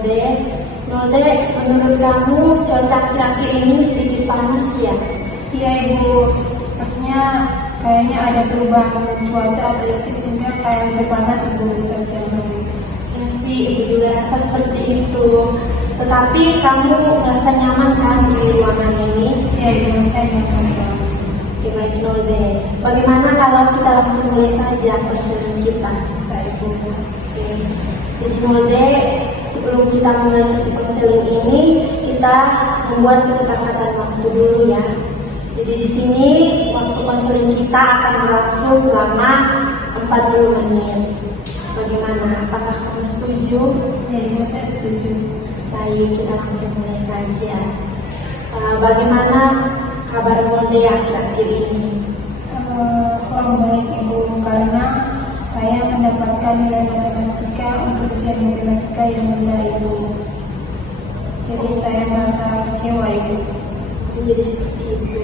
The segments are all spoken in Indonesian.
Nolde. Nolde, menurut kamu cuaca akhir-akhir ini sedikit panas ya? Iya Ibu, maksudnya kayaknya ada perubahan cuaca akhir-akhir sehingga kayak lebih panas Ibu bisa jadi. Ya sih, Ibu juga rasa seperti itu. Tetapi kamu merasa nyaman kan di ruangan ini? Iya Ibu, saya nyaman. Oke, baik Nolde. Bagaimana kalau kita langsung mulai saja pelajaran kita? Bisa Ibu. Oke. Jadi Nolde, sebelum kita mulai sesi konseling ini, kita membuat kesepakatan waktu dulu ya. Jadi di sini waktu konseling kita akan berlangsung selama 40 menit. Bagaimana? Apakah kamu setuju? Ya Ibu, saya setuju. Baik, kita langsung mulai saja. Bagaimana kabar Nolde akhir-akhir ini? Kurang baik Ibu, karena saya mendapatkan nilai matematika untuk ujian matematika yang rendah Ibu. Jadi saya merasa kecewa Ibu. Jadi seperti itu.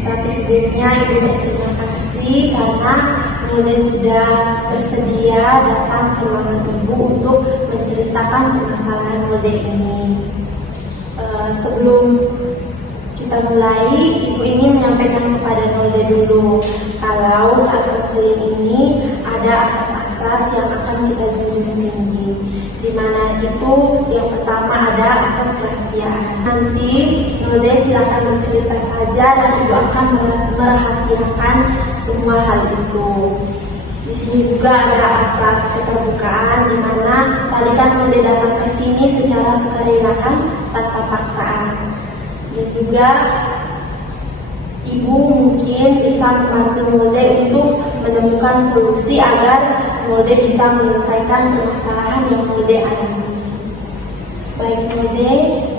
Tapi sebelumnya Ibu berterima kasih karena Nolde sudah bersedia datang ke ruangan Ibu untuk menceritakan permasalahan Nolde ini. Sebelum kita mulai, Ibu ingin menyampaikan kepada Nolde dulu kalau saat konseling ini ada asas-asas yang akan kita junjung tinggi. Di mana itu yang pertama ada asas kerahasiaan. Nanti Nolde silakan bercerita saja dan Ibu akan merahasiakan semua hal itu. Di sini juga ada asas keterbukaan, di mana tadi kan Nolde datang ke sini secara sukarela kan, tanpa paksaan. Dan juga Ibu mungkin bisa membantu Nolde untuk menemukan solusi agar Nolde bisa menyelesaikan permasalahan yang Nolde alami. Baik Nolde,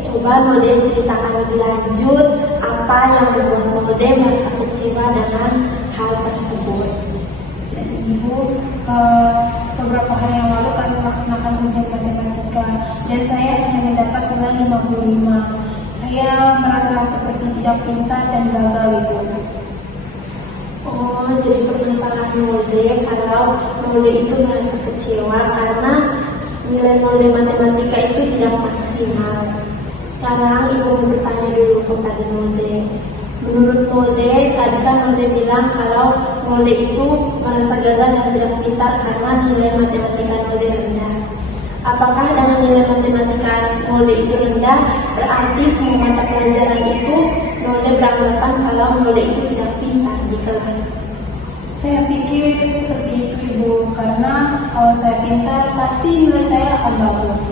coba Nolde ceritakan lebih lanjut apa yang membuat Nolde merasa kecewa dengan hal tersebut. Jadi Ibu, beberapa hari yang lalu kami melaksanakan ujian matematika dan saya hanya mendapat nilai 55. Saya merasa seperti tidak pintar dan gagal Ibu. Oh, jadi permasalahan Nolde kalau Nolde itu merasa kecewa karena nilai Nolde matematika itu tidak maksimal. Sekarang Ibu mau bertanya dulu kepada Nolde. Menurut Nolde, tadi kan Nolde bilang kalau Nolde itu merasa gagal dan tidak pintar karena nilai matematika Nolde rendah. Apakah dengan nilai matematika Nolde itu rendah berarti semua mata pelajaran itu Nolde beranggapan kalau Nolde itu tidak pintar di kelas? Saya pikir seperti itu Ibu, karena kalau saya pintar pasti nilai saya akan bagus.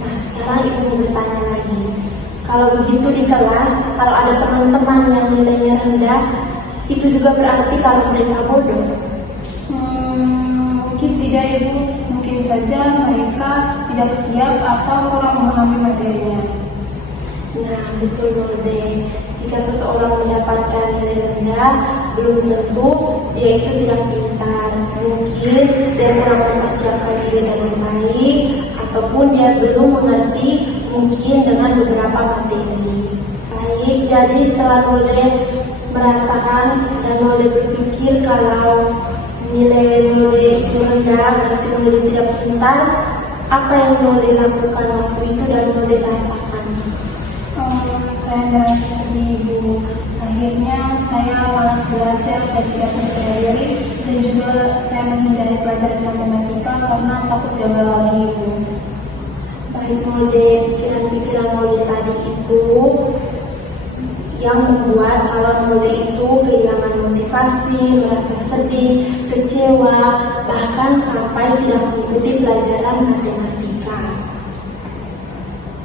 Nah, sekarang Ibu mau bertanya lagi. Kalau begitu di kelas, kalau ada teman-teman yang nilainya rendah, itu juga berarti kalau mereka bodoh? Mungkin tidak Ibu, mungkin saja mereka tidak siap atau kurang memahami materinya. Nah, betul Nolde. Jika seseorang mendapatkan nilai rendah, belum tentu dia itu tidak pintar. Mungkin dia kurang mempersiapkan diri dengan baik, ataupun dia belum mengerti mungkin dengan beberapa materi. Baik, jadi setelah Nolde merasakan dan Nolde berpikir kalau nilai Nolde itu rendah, berarti Nolde tidak pintar, apa yang Nolde lakukan waktu itu dan Nolde rasakan? Saya merasa sedih Ibu. Akhirnya saya malas belajar dan tidak percaya diri, dan juga saya menghindari pelajaran matematika karena takut gagal lagi Ibu. Baik Nolde, pikiran-pikiran Nolde tadi itu yang membuat kalau Nolde itu kehilangan motivasi, merasa sedih, kecewa, bahkan sampai tidak mengikuti pelajaran matematika.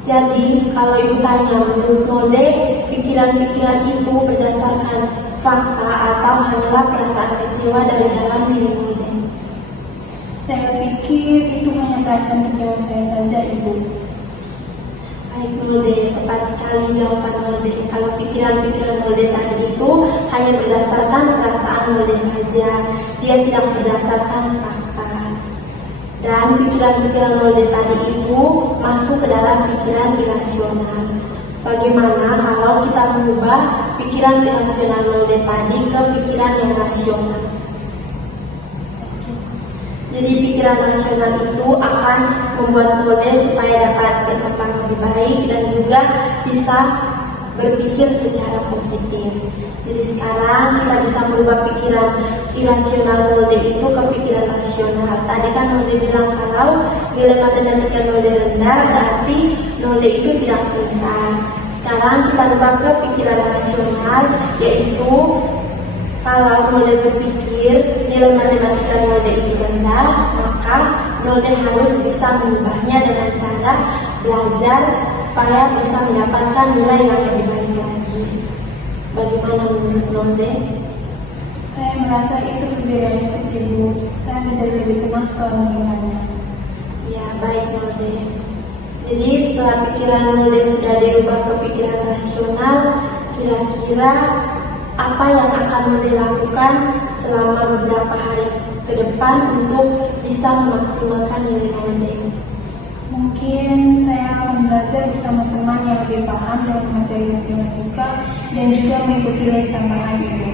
Jadi, kalau Ibu tanya menurut Nolde, pikiran-pikiran itu berdasarkan fakta atau hanyalah perasaan kecewa dari dalam diri Nolde? Saya pikir itu hanya perasaan kecewa saya saja Ibu. Baik Nolde, tepat sekali jawaban Nolde. Kalau pikiran-pikiran Nolde tadi itu hanya berdasarkan perasaan Nolde saja, dia tidak berdasarkan fakta. Dan pikiran-pikiran Nolde tadi itu masuk ke dalam pikiran irasional. Bagaimana kalau kita mengubah pikiran irasional Nolde tadi ke pikiran yang rasional? Jadi pikiran rasional itu akan membuat Node supaya dapat berkembang lebih baik dan juga bisa berpikir secara positif. Jadi sekarang kita bisa merubah pikiran irasional Node itu ke pikiran rasional. Tadi kan Node bilang kalau nilai matematika Node rendah berarti Node itu tidak pintar. Sekarang kita rubah ke pikiran rasional, yaitu kalau Node berpikir nilai matematika Node itu rendah, maka Node harus bisa mengubahnya dengan cara belajar supaya bisa mendapatkan nilai yang lebih baik lagi. Bagaimana menurut Node? Saya merasa itu lebih realistis, Ibu. Saya menjadi lebih tenang setelah mendengarnya. Ya, baik Node. Jadi setelah pikiran Node sudah dirubah ke pikiran rasional, kira-kira apa yang akan Node lakukan selama beberapa hari ke depan untuk bisa memaksimalkan nilai Node? Mungkin saya akan belajar bersama teman yang lebih paham dengan materi matematika dan juga mengikuti les tambahan ini.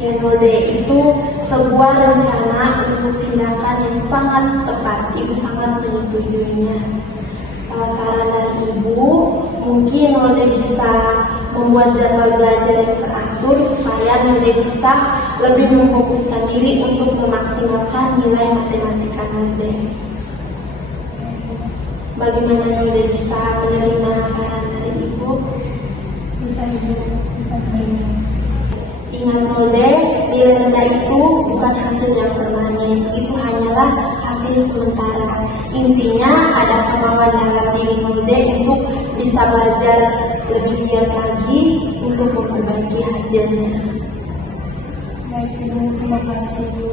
Ya, Node itu sebuah rencana untuk tindakan yang sangat tepat. Ibu sangat menyetujuinya. Saran dari Ibu, mungkin Node bisa membuat jadwal belajar yang teratur supaya Node bisa lebih memfokuskan diri untuk memaksimalkan nilai matematika Node. Bagaimana Node bisa menerima saran dari Ibu? Bisa, Ibu, bisa menerima. Ingat Node, nilai rendah itu bukan hasil yang permanen, itu hanyalah hasil sementara. Intinya ada kemauan dalam diri Node untuk bisa belajar lebih giat lagi untuk memperbaiki hasilnya. Baik, Ibu, terima kasih, Ibu.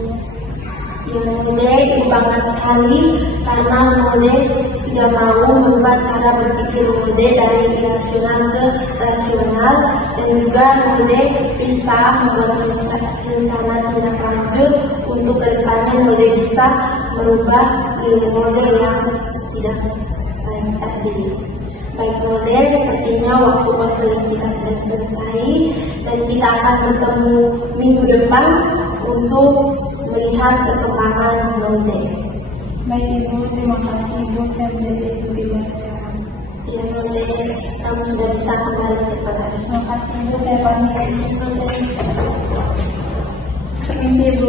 Ya, Node bangga sekali karena Node sudah mau merubah cara berpikir Node dari irasional ke rasional, dan juga Node bisa membuat rencana tindak lanjut untuk kedepannya Node bisa merubah diri Node yang tidak baik tadi. Baik Node, sepertinya waktu konseling kita sudah selesai dan kita akan bertemu minggu depan untuk melihat perkembangan Node. Baik, Ibu, terima kasih, Ibu. Saya menjadi lebih baik sekarang. Ya Node, kamu sudah bisa kembali ke kelas. Terima kasih, Ibu. Saya pamit. Permisi Ibu.